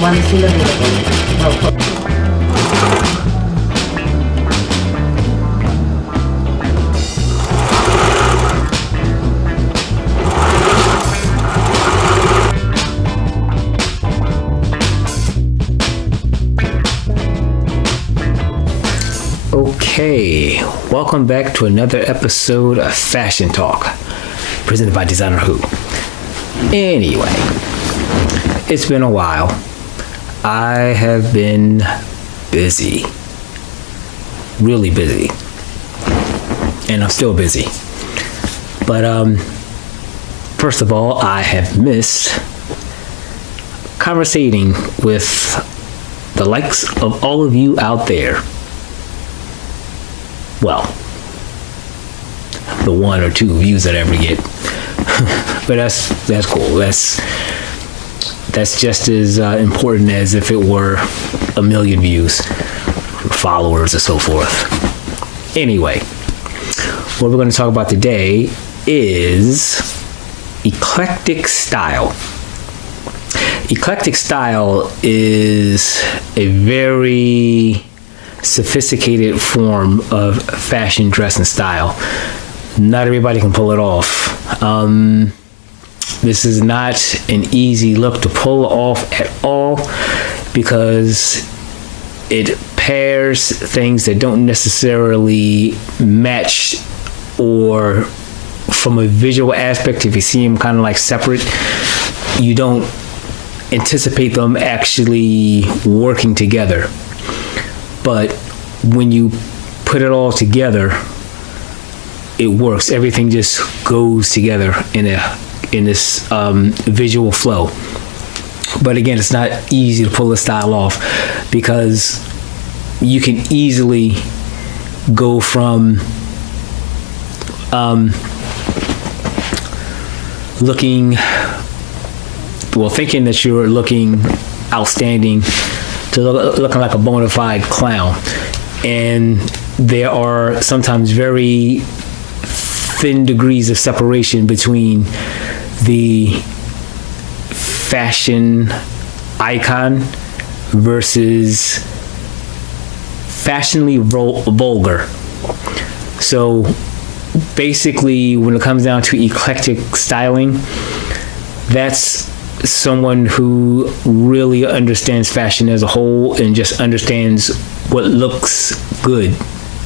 One is still available. Okay, welcome back to another episode of Fashion Talk, presented by Designer Who. Anyway, it's been a while. I have been busy, really busy, and I'm still busy. But first of all, I have missed conversating with the likes of all of you out there. Well, the one or two views that I ever get. But that's cool. That's just as important as if it were 1 million views, followers, or so forth. Anyway, what we're going to talk about today is eclectic style. Eclectic style is a very sophisticated form of fashion, dress, and style. Not everybody can pull it off. This is not an easy look to pull off at all because it pairs things that don't necessarily match, or from a visual aspect, if you see them kind of like separate, you don't anticipate them actually working together. But when you put it all together, it works. Everything just goes together in this visual flow. But again, it's not easy to pull this style off because you can easily go from thinking that you're looking outstanding to looking like a bona fide clown. And there are sometimes very thin degrees of separation between the fashion icon versus fashionably vulgar. So basically, when it comes down to eclectic styling, that's someone who really understands fashion as a whole and just understands what looks good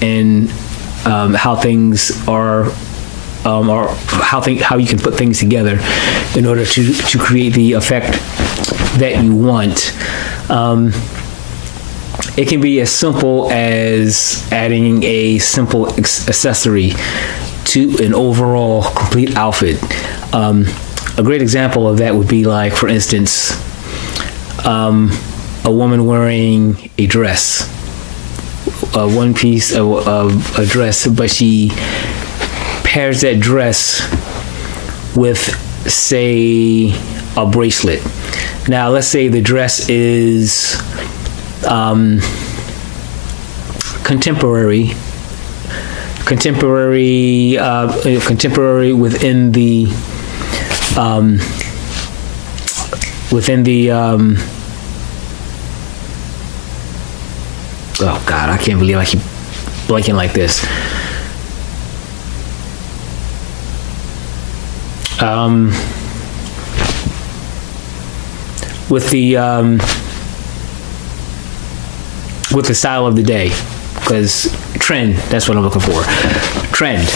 and how things are, or how you can put things together in order to create the effect that you want. It can be as simple as adding a simple accessory to an overall complete outfit. A great example of that would be, like, for instance, a woman wearing a dress, one piece of a dress, but she pairs that dress with, say, a bracelet. Now, let's say the dress is contemporary within the oh God, I can't believe I keep blanking like this. With the style of the day, because trend, that's what I'm looking for. Trend.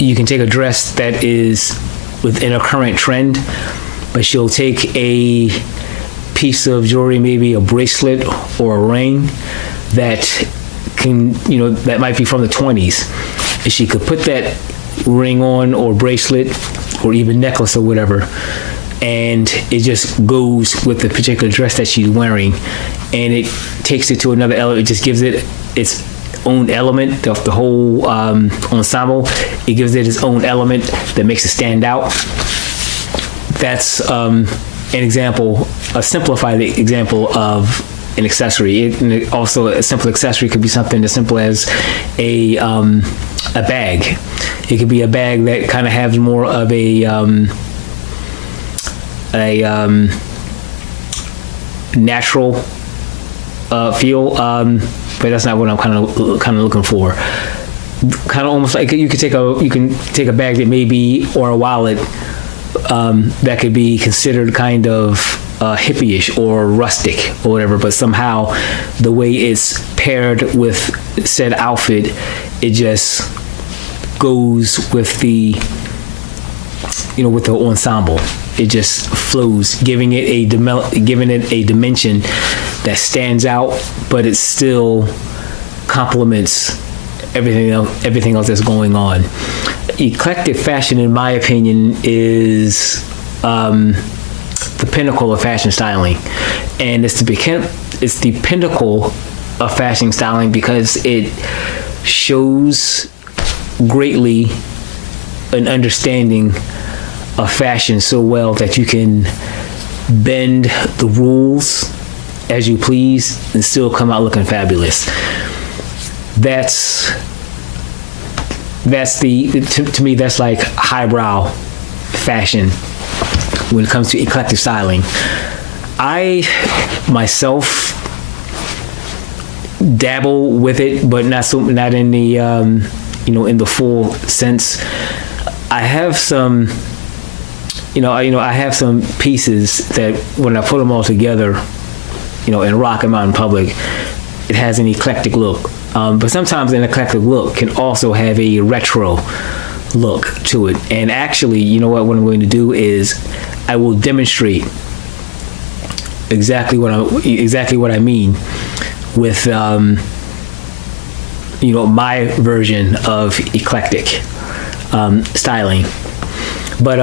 You can take a dress that is within a current trend, but she'll take a piece of jewelry, maybe a bracelet or a ring that can, that might be from the 20s. And she could put that ring on or bracelet or even necklace or whatever, and it just goes with the particular dress that she's wearing, and it takes it to another element. It just gives it its own element of the whole ensemble. It gives it its own element that makes it stand out. That's an example, a simplified example of an accessory. And also, a simple accessory could be something as simple as a bag. It could be a bag that kind of has more of a natural feel, but that's not what I'm kind of looking for. Kind of almost like you can take a bag that may be, or a wallet that could be considered kind of hippie-ish or rustic or whatever, but somehow the way it's paired with said outfit, it just goes with the ensemble. It just flows, giving it a dimension that stands out, but it still complements everything else that's going on. Eclectic fashion, in my opinion, is the pinnacle of fashion styling, and it's the pinnacle of fashion styling because it shows greatly an understanding of fashion so well that you can bend the rules as you please and still come out looking fabulous. To me, that's like highbrow fashion when it comes to eclectic styling. I myself dabble with it, but not in the in the full sense. I have some I have some pieces that when I put them all together, and rock them out in public, it has an eclectic look. But sometimes an eclectic look can also have a retro look to it. And actually, what I'm going to do is I will demonstrate exactly what I mean with my version of eclectic styling. But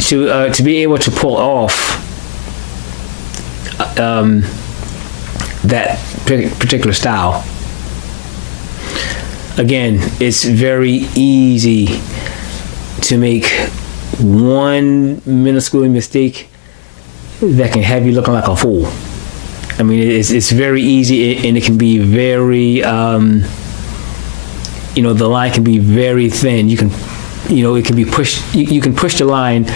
to be able to pull off that particular style, again, it's very easy to make one minuscule mistake that can have you looking like a fool. I mean, it's very easy, and it can be very, the line can be very thin. You can, it can be pushed. You can push the line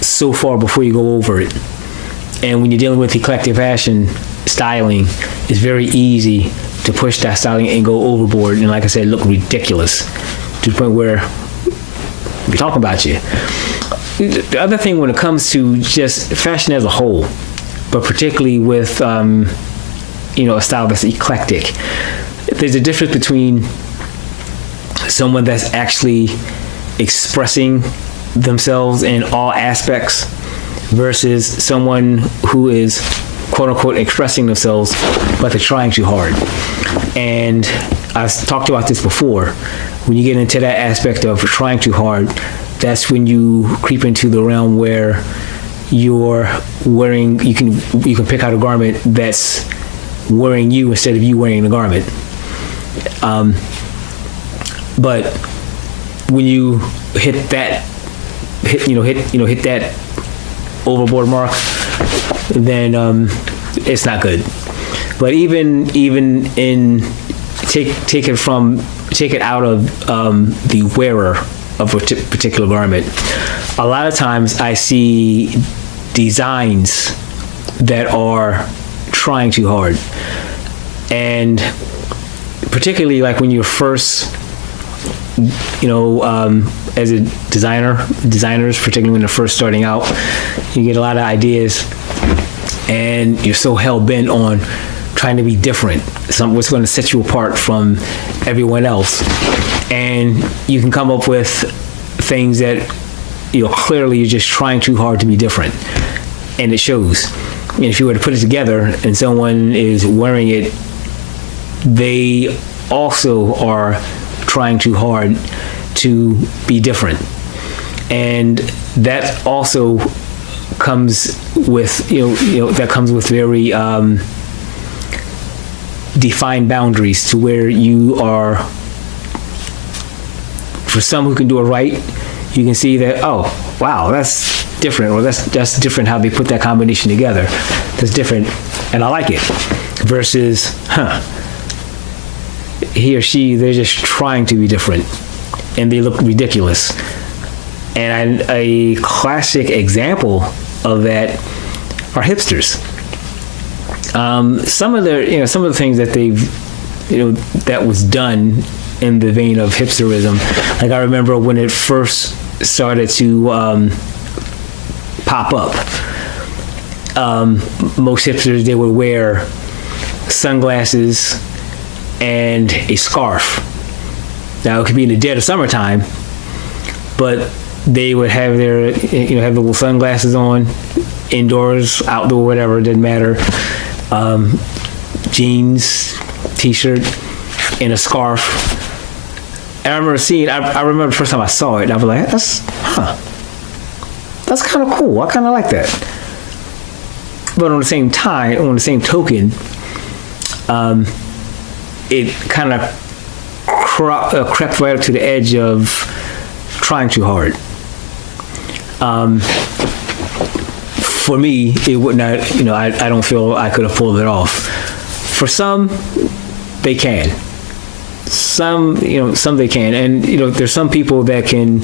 so far before you go over it. And when you're dealing with eclectic fashion styling, it's very easy to push that styling and go overboard. And like I said, look ridiculous to the point where we talk about you. The other thing when it comes to just fashion as a whole, but particularly with a style that's eclectic, there's a difference between someone that's actually expressing themselves in all aspects versus someone who is quote unquote expressing themselves but they're trying too hard. And I've talked about this before. When you get into that aspect of trying too hard, that's when you creep into the realm where you're wearing, you can pick out a garment that's wearing you instead of you wearing the garment. But when you hit that overboard mark, then it's not good. But even in take it out of the wearer of a particular garment, a lot of times I see designs that are trying too hard, and particularly like when you're first, as a designers, particularly when they're first starting out, you get a lot of ideas, and you're so hell bent on trying to be different, what's going to set you apart from everyone else, and you can come up with things that clearly you're just trying too hard to be different, and it shows. And if you were to put it together and someone is wearing it, they also are trying too hard to be different. And that also comes with, that comes with very defined boundaries, to where you are, for some who can do it right, you can see that, oh, wow, that's different, or that's different how they put that combination together. That's different, and I like it. Versus, he or she, they're just trying to be different, and they look ridiculous. And a classic example of that are hipsters. Some of the things that they've, that was done in the vein of hipsterism. Like, I remember when it first started to pop up. Most hipsters, they would wear sunglasses and a scarf. Now, it could be in the dead of summertime, but they would have their, have the little sunglasses on, indoors, outdoor, whatever, it didn't matter. Jeans, t-shirt, and a scarf. And I remember I remember the first time I saw it, and I was like, that's kind of cool. I kind of like that. But on the same token, it kind of crept right up to the edge of trying too hard. For me, it would not, I don't feel I could have pulled it off. For some, they can. Some they can. And, there's some people that can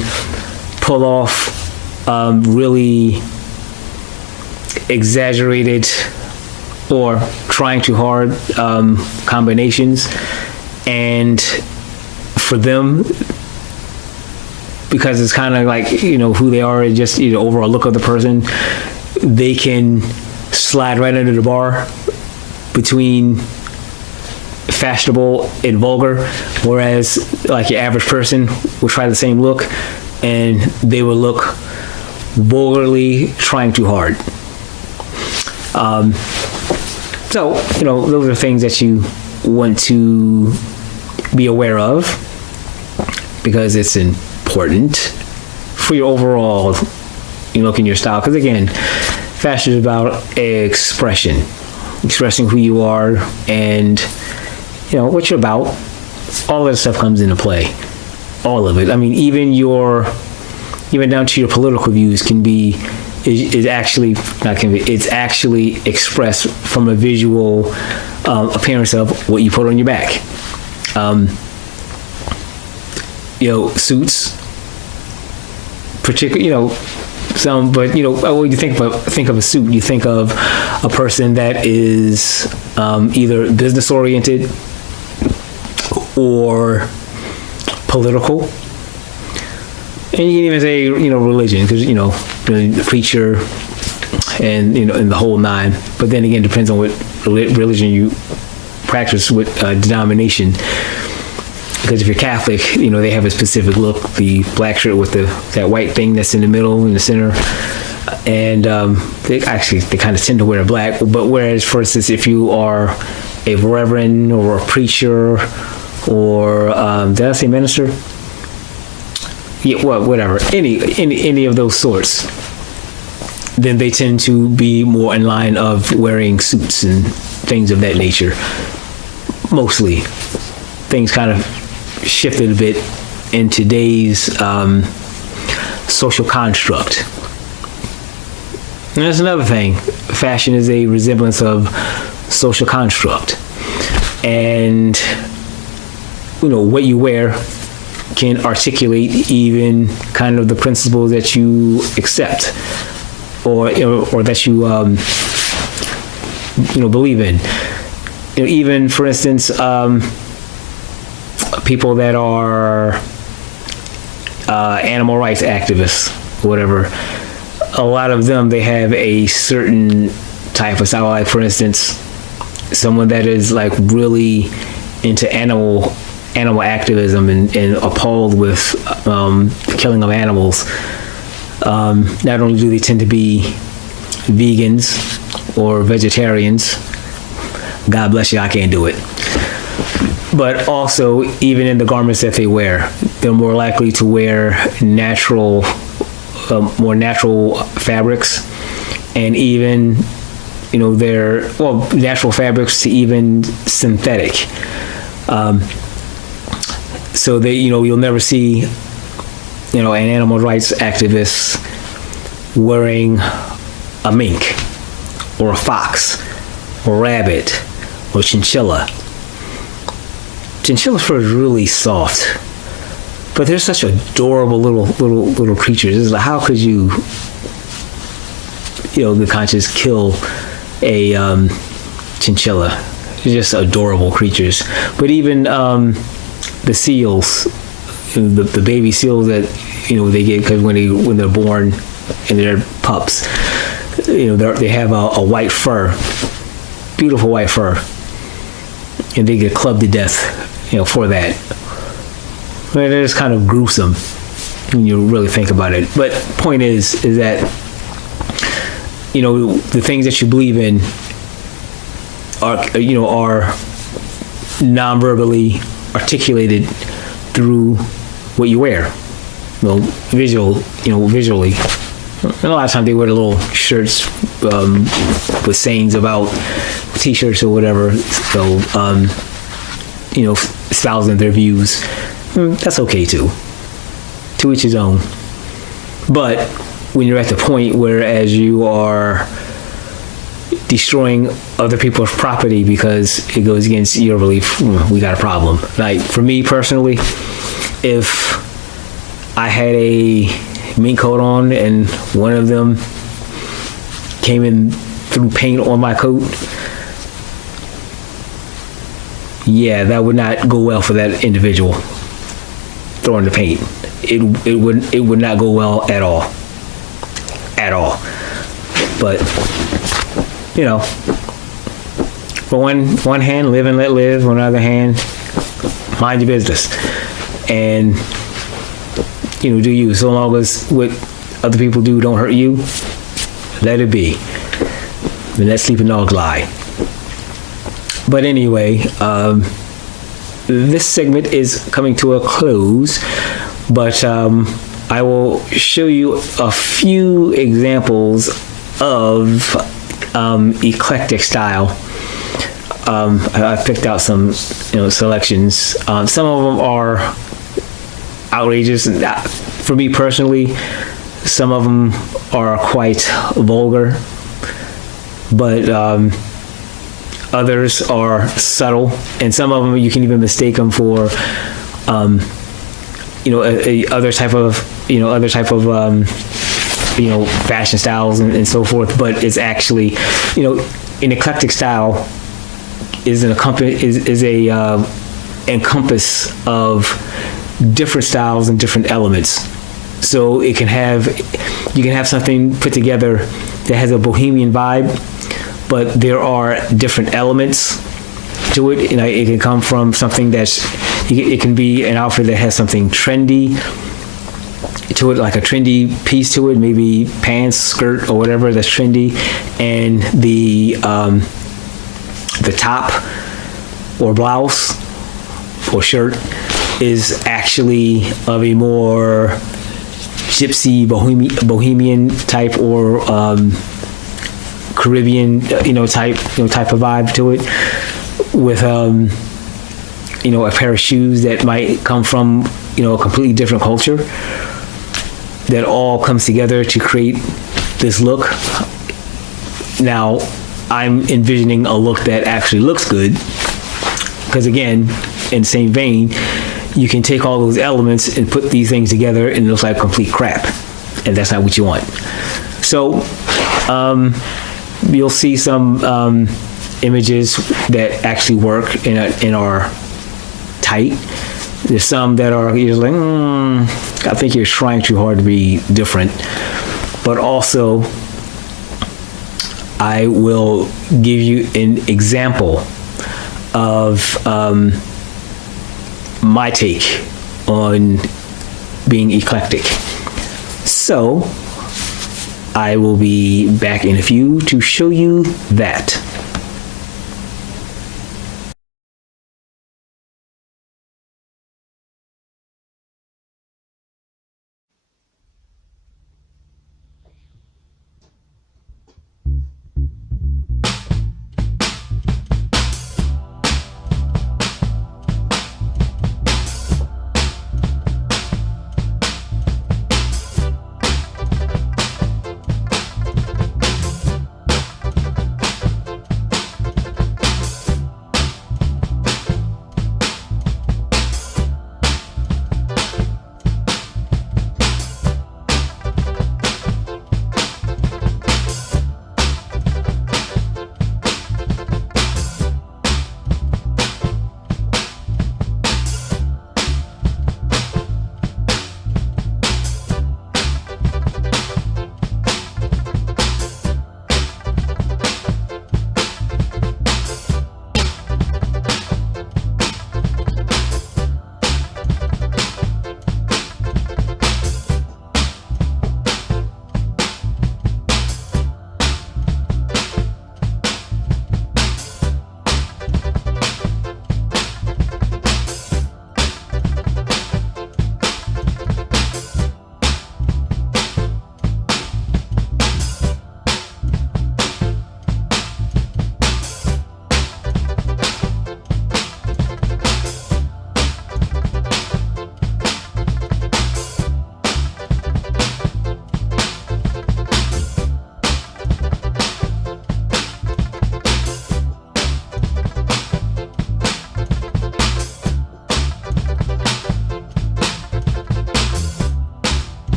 pull off really exaggerated or trying too hard combinations. And for them, because it's kind of like, who they are, and just, overall look of the person, they can slide right under the bar between fashionable and vulgar, whereas like your average person will try the same look and they will look vulgarly trying too hard. So, those are things that you want to be aware of, because it's important for your overall look in your style. Because again, fashion is about expressing who you are and what you're about. All that stuff comes into play. All of it. I mean, even down to your political views is actually it's actually expressed from a visual appearance of what you put on your back. Suits, particularly, some, but when you think of a suit, you think of a person that is either business oriented or political, and you can even say religion, because the preacher and and the whole nine. But then again, it depends on what religion you practice, what denomination. Because if you're Catholic, they have a specific look, the black shirt with that white thing that's in the middle, in the center. And they kind of tend to wear black. But whereas, for instance, if you are a reverend or a preacher or, did I say minister? Yeah, well, whatever. Any of those sorts, then they tend to be more in line of wearing suits and things of that nature. Mostly. Things kind of shifted a bit in today's social construct. And that's another thing. Fashion is a resemblance of social construct. And, what you wear can articulate even kind of the principles that you accept or that you, believe in. Even, for instance, people that are animal rights activists, whatever, a lot of them, they have a certain type of style. Like, for instance, someone that is like really into animal activism and appalled with the killing of animals. Not only do they tend to be vegans or vegetarians, God bless you, I can't do it. But also, even in the garments that they wear, they're more likely to wear more natural fabrics, and even, their natural fabrics to even synthetic. So they, you'll never see, an animal rights activist wearing a mink or a fox or rabbit or chinchilla. Chinchilla fur is really soft, but they're such adorable little creatures. It's like, how could you, the conscious kill a chinchilla? They're just adorable creatures. But even the seals, the baby seals that they get, because when they're born and they're pups, they have a white fur, beautiful white fur, and they get clubbed to death, for that. I mean, it is kind of gruesome when you really think about it. But point is that the things that you believe in are non-verbally articulated through what you wear. Visually. And a lot of times they wear the little shirts with sayings about T-shirts or whatever. So espousing their views. That's okay too. To each his own. But when you're at the point where as you are destroying other people's property because it goes against your belief, we got a problem. Like for me personally, if I had a mink coat on and one of them came in through paint on my coat, yeah, that would not go well for that individual throwing the paint. It would not go well at all. But for one hand, live and let live. On the other hand, mind your business and do you. So long as what other people do don't hurt you, let it be. And let sleeping dogs lie. But anyway, this segment is coming to a close, but I will show you a few examples of eclectic style. I picked out some selections. Some of them are outrageous. For me personally, some of them are quite vulgar, but others are subtle, and some of them you can even mistake them for other type of fashion styles and so forth. But it's actually an eclectic style is a encompass of different styles and different elements. So you can have something put together that has a bohemian vibe, but there are different elements to it. It can come from something it can be an outfit that has something trendy to it, like a trendy piece to it, maybe pants, skirt, or whatever that's trendy, and the top or blouse or shirt is actually of a more gypsy bohemian type or Caribbean type of vibe to it, with a pair of shoes that might come from a completely different culture, that all comes together to create this look. Now I'm envisioning a look that actually looks good, because again, in the same vein, you can take all those elements and put these things together and it looks like complete crap, and that's not what you want. So you'll see some images that actually work and are tight. There's some that are, you're like, I think you're trying too hard to be different. But also, I will give you an example of my take on being eclectic. So, I will be back in a few to show you that.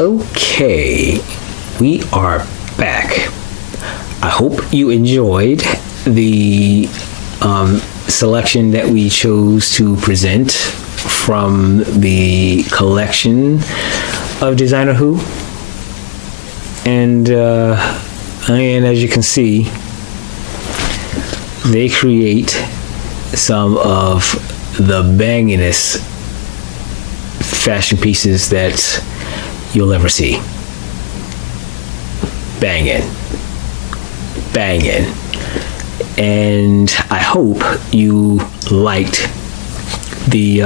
Okay, we are back. I hope you enjoyed the selection that we chose to present from the collection of Designer Who. And as you can see, they create some of the bangingest fashion pieces that you'll ever see. Banging. And I hope you liked the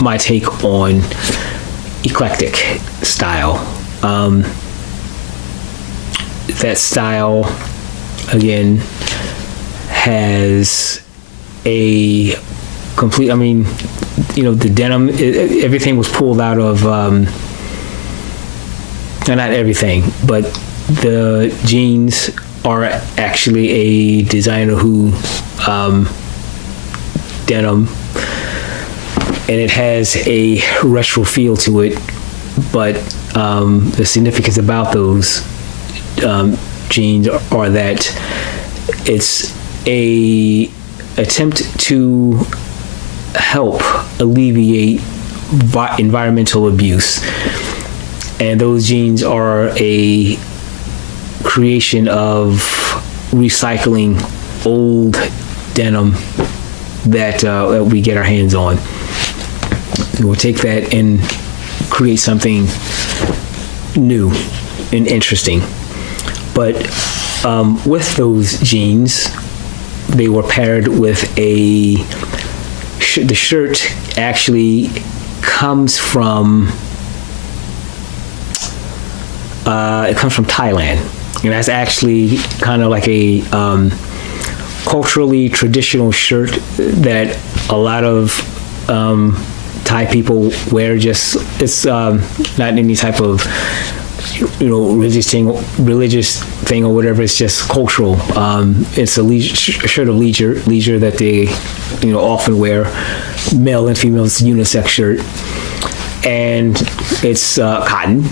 my take on eclectic style. That style, again, has a complete, the denim, everything was pulled out of, not everything, but the jeans are actually a Designer Who denim, and it has a retro feel to it, but the significance about those jeans are that it's a attempt to help alleviate environmental abuse, and those jeans are a creation of recycling old denim that we get our hands on. We'll take that and create something new and interesting. But with those jeans, they were paired with the shirt actually comes from Thailand, and that's actually kind of like a culturally traditional shirt that a lot of Thai people wear. Just it's not any type of religious thing or whatever. It's just cultural. It's a shirt of leisure that they often wear. Male and female, it's a unisex shirt, and it's cotton,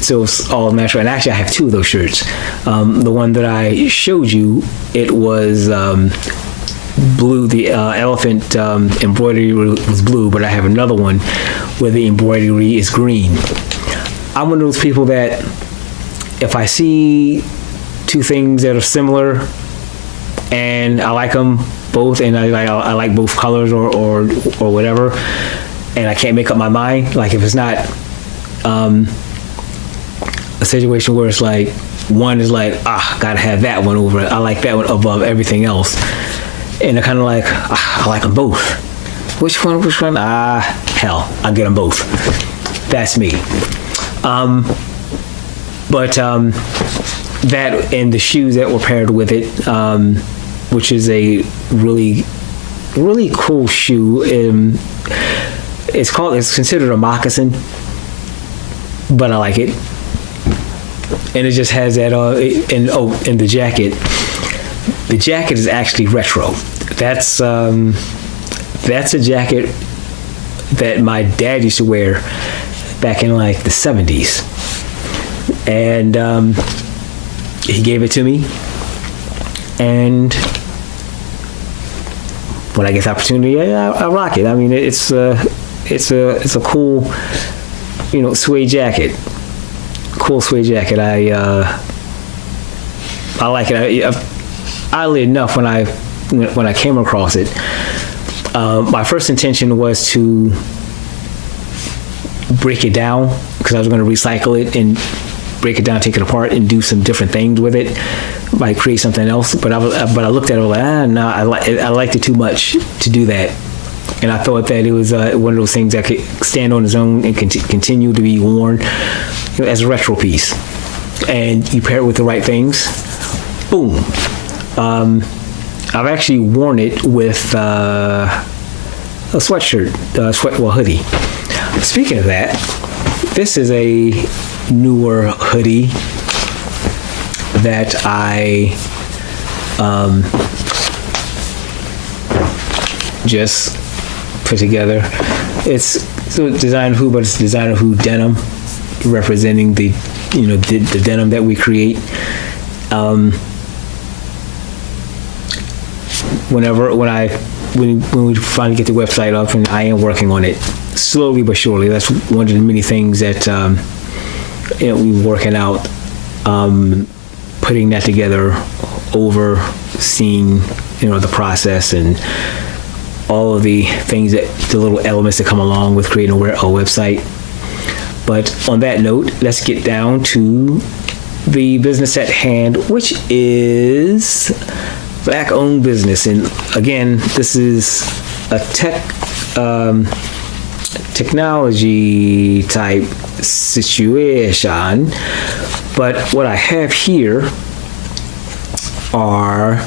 so it's all natural. And actually I have two of those shirts. The one that I showed you, it was blue. The elephant embroidery was blue, but I have another one where the embroidery is green. I'm one of those people that if I see two things that are similar and I like them both, and I like both colors or whatever, and I can't make up my mind, like if it's not a situation where it's like one is like, gotta have that one over it, I like that one above everything else, and they're kind of like, I like them both. Which one? Hell, I'll get them both. That's me. But that and the shoes that were paired with it, which is a really, really cool shoe. It's considered a moccasin, but I like it. And it just has that, and the jacket. The jacket is actually retro. That's a jacket that my dad used to wear back in like the 70s. And he gave it to me. And when I get the opportunity, I rock it. I mean, it's a cool, suede jacket. Cool suede jacket. I like it. Oddly enough, when I came across it, my first intention was to break it down, because I was going to recycle it and break it down, take it apart, and do some different things with it, like create something else. But I looked at it like, no, I liked it too much to do that, and I thought that it was one of those things that could stand on its own and continue to be worn as a retro piece. And you pair it with the right things, boom. I've actually worn it with a sweatshirt, hoodie. Speaking of that, this is a newer hoodie that I just put together. it's so Designer Who, but it's Designer Who denim, representing the denim that we create. When we finally get the website up, and I am working on it slowly but surely. That's one of the many things that we're working out, putting that together, overseeing the process and all of the things, the little elements that come along with creating a website. But on that note, let's get down to the business at hand, which is Black-owned business. And again, this is a technology type situation. But what I have here are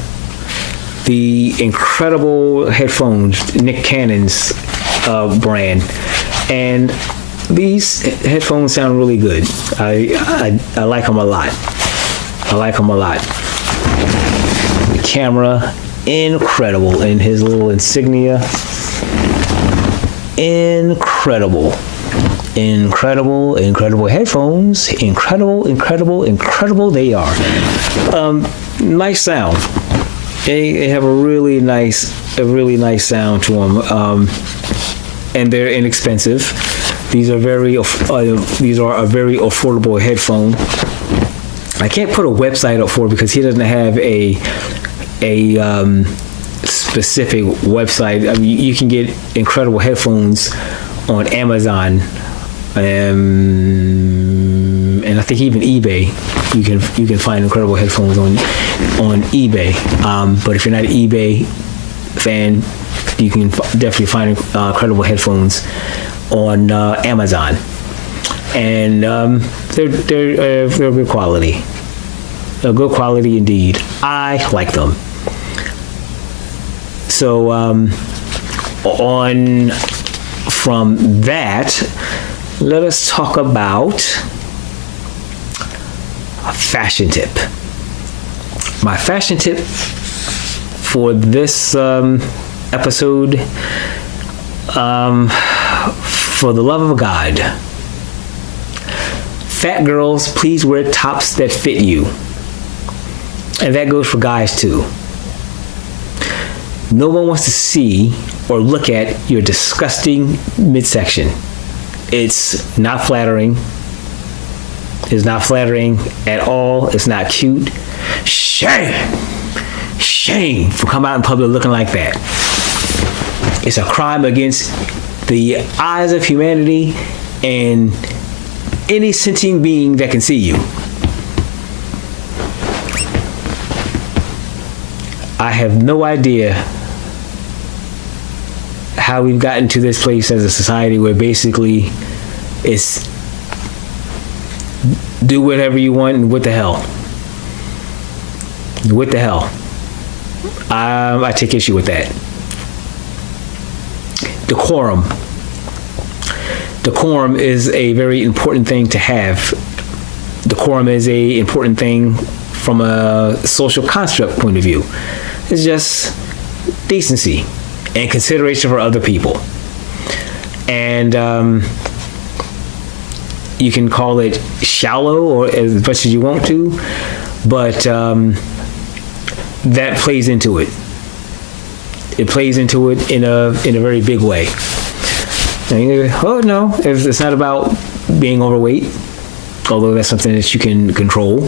the incredible headphones, Nick Cannon's brand. And these headphones sound really good. I like them a lot. The camera, incredible, and his little insignia, incredible headphones, incredible they are. Nice sound. They have a really nice sound to them, and they're inexpensive. These are a very affordable headphone. I can't put a website up for it because he doesn't have a specific website. I mean, you can get incredible headphones on Amazon, and I think even eBay. You can find incredible headphones on eBay. But if you're not an eBay fan, you can definitely find incredible headphones on Amazon, and they're good quality. A good quality indeed. I like them. So from that, let us talk about a fashion tip. My fashion tip for this episode, for the love of God, fat girls, please wear tops that fit you. And that goes for guys too. No one wants to see or look at your disgusting midsection. It's not flattering. It's not flattering at all. It's not cute. Shame for coming out in public looking like that. It's a crime against the eyes of humanity and any sentient being that can see you. I have no idea how we've gotten to this place as a society where basically it's do whatever you want and what the hell. What the hell? I take issue with that. Decorum. Decorum is a very important thing to have. Decorum is a important thing from a social construct point of view. It's just decency and consideration for other people. And you can call it shallow or as much as you want to, but that plays into it. It plays into it in a very big way. And oh no, it's not about being overweight, although that's something that you can control.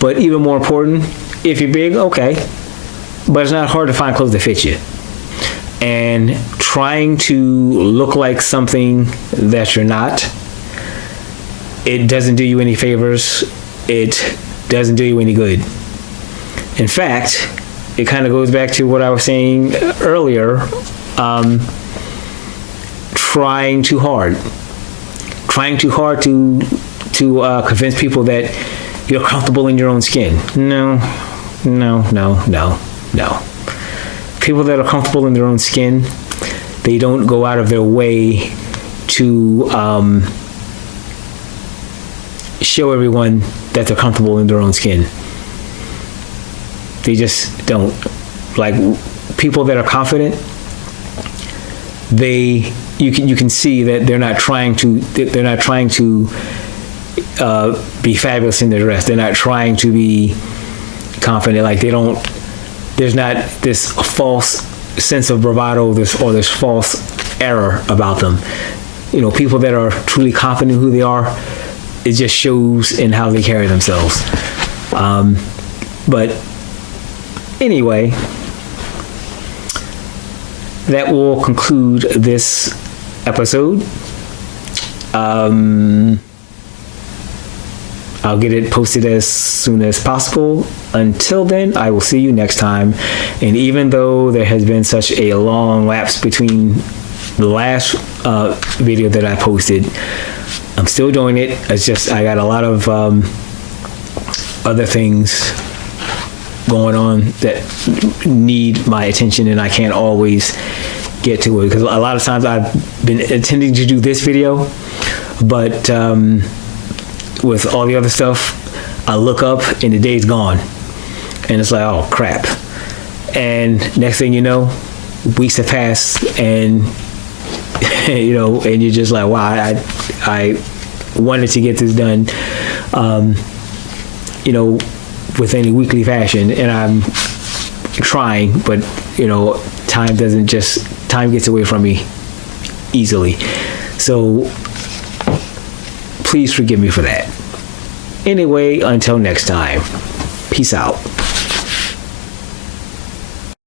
But even more important, if you're big, okay. But it's not hard to find clothes that fit you. And trying to look like something that you're not, it doesn't do you any favors. It doesn't do you any good. In fact, it kind of goes back to what I was saying earlier, trying too hard to convince people that you're comfortable in your own skin. No. People that are comfortable in their own skin, they don't go out of their way to show everyone that they're comfortable in their own skin. They just don't. Like, people that are confident, they you can see that they're not trying to be fabulous in their dress. They're not trying to be confident. Like there's not this false sense of bravado, this false error about them. People that are truly confident in who they are, it just shows in how they carry themselves. But anyway, that will conclude this episode. I'll get it posted as soon as possible. Until then, I will see you next time. And even though there has been such a long lapse between the last video that I posted, I'm still doing it. It's just I got a lot of other things going on that need my attention, and I can't always get to it because a lot of times I've been intending to do this video, but with all the other stuff, I look up and the day's gone, and it's like, oh crap. And next thing you know, weeks have passed, and and you're just like, wow, I wanted to get this done within a weekly fashion, and I'm trying, but time gets away from me easily. So please forgive me for that. Anyway, until next time, peace out.